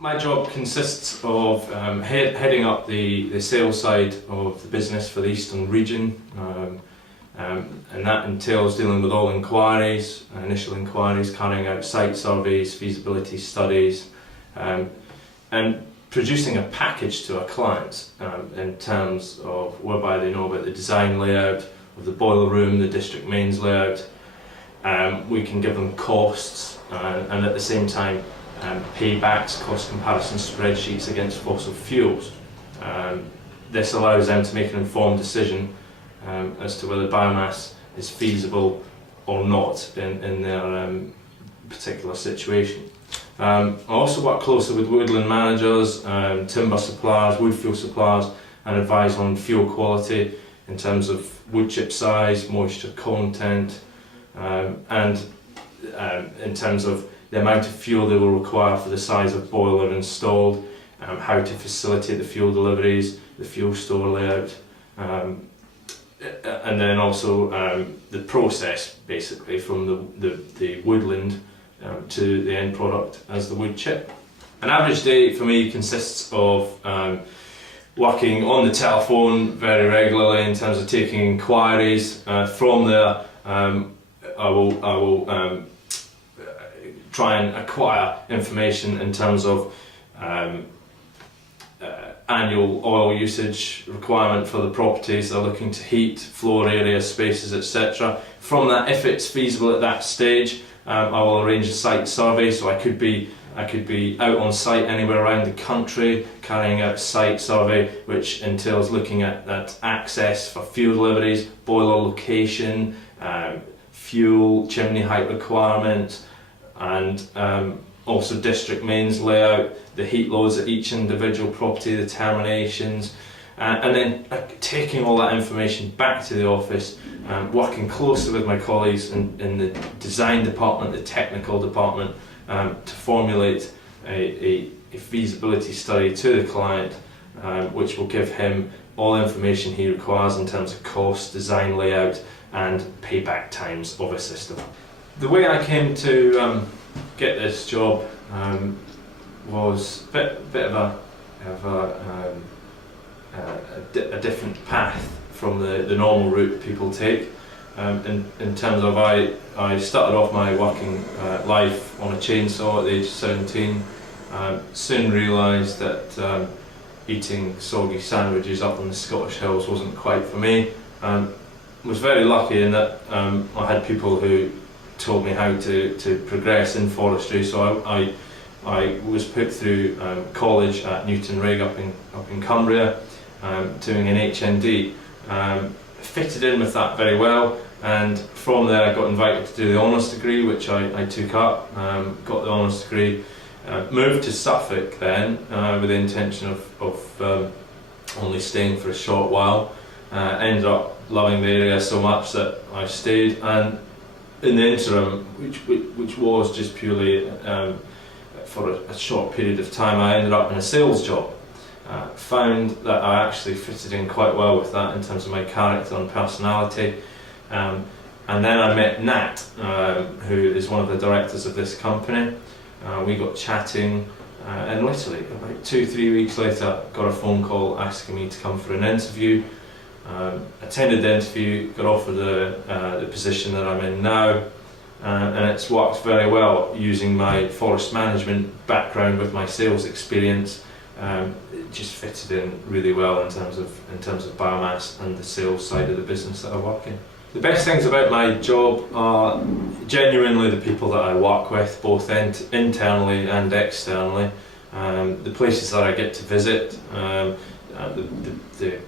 My job consists of heading up the sales side of the business for the Eastern region, and that entails dealing with all inquiries, initial inquiries, carrying out site surveys, feasibility studies, and producing a package to our clients in terms of whereby they know about the design layout of the boiler room, the district mains layout. We can give them costs and at the same time paybacks, cost comparison spreadsheets against fossil fuels. This allows them to make an informed decision as to whether biomass is feasible or not in their particular situation. I also work closely with woodland managers, timber suppliers, wood fuel suppliers, and advise on fuel quality in terms of wood chip size, moisture content, and in terms of the amount of fuel they will require for the size of boiler installed, how to facilitate the fuel deliveries, the fuel store layout, and then also the process basically from the woodland to the end product as the wood chip. An average day for me consists of working on the telephone very regularly in terms of taking inquiries. From there I will try and acquire information in terms of annual oil usage requirement for the properties they're looking to heat, floor area, spaces, etc. From that, if it's feasible at that stage, I will arrange a site survey. So I could be out on site anywhere around the country carrying out a site survey, which entails looking at access for fuel deliveries, boiler location, fuel, chimney height requirements, and also district mains layout, the heat loads at each individual property, the terminations, and then taking all that information back to the office, working closely with my colleagues in the design department, the technical department, to formulate a feasibility study to the client, which will give him all information he requires in terms of cost, design layout, and payback times of a system. The way I came to get this job was a bit of a different path from the normal route people take. In terms of I started off my working life on a chainsaw at the age of 17. Soon realised that eating soggy sandwiches up on the Scottish hills wasn't quite for me. Was very lucky in that I had people who told me how to progress in forestry, so I was put through college at Newton Rig up in Cumbria, doing an HND. Fitted in with that very well, and from there I got invited to do the honours degree, which I took up, got the honours degree, moved to Suffolk then with the intention of only staying for a short while. Ended up loving the area so much that I stayed, and in the interim, which was just purely for a short period of time, I ended up in a sales job. Found that I actually fitted in quite well with that in terms of my character and personality, and then I met Nat, who is one of the directors of this company. We got chatting, and literally about 2-3 weeks later got a phone call asking me to come for an interview. Attended the interview, got offered the position that I'm in now, and it's worked very well using my forest management background with my sales experience. It just fitted in really well in terms of biomass and the sales side of the business that I work in. The best things about my job are genuinely the people that I work with, both internally and externally, the places that I get to visit, the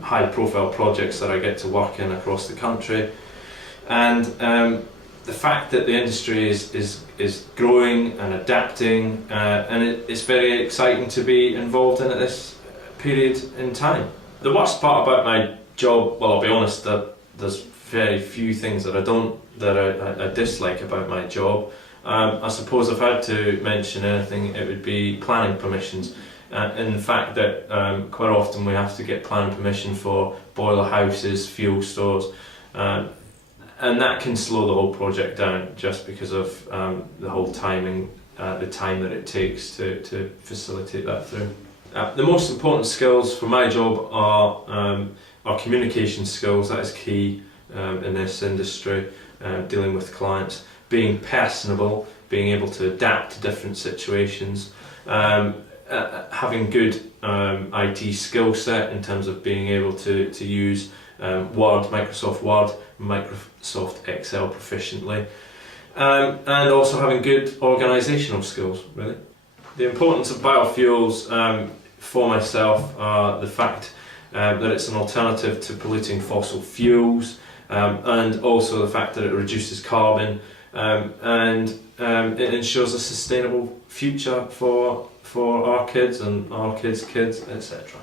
high-profile projects that I get to work in across the country, and the fact that the industry is growing and adapting, and it's very exciting to be involved in at this period in time. The worst part about my job, well, I'll be honest, that there's very few things that I dislike about my job. I suppose if I had to mention anything, it would be planning permissions. In the fact that quite often we have to get planning permission for boiler houses, fuel stores, and that can slow the whole project down just because of the whole timing the time that it takes to facilitate that through. The most important skills for my job are communication skills. That is key in this industry, dealing with clients, being personable, being able to adapt to different situations, having good IT skill set in terms of being able to use Word, Microsoft Word, Microsoft Excel proficiently, and also having good organisational skills, really. The importance of biofuels for myself are the fact that it's an alternative to polluting fossil fuels, and also the fact that it reduces carbon, and it ensures a sustainable future for our kids and our kids' kids, etc.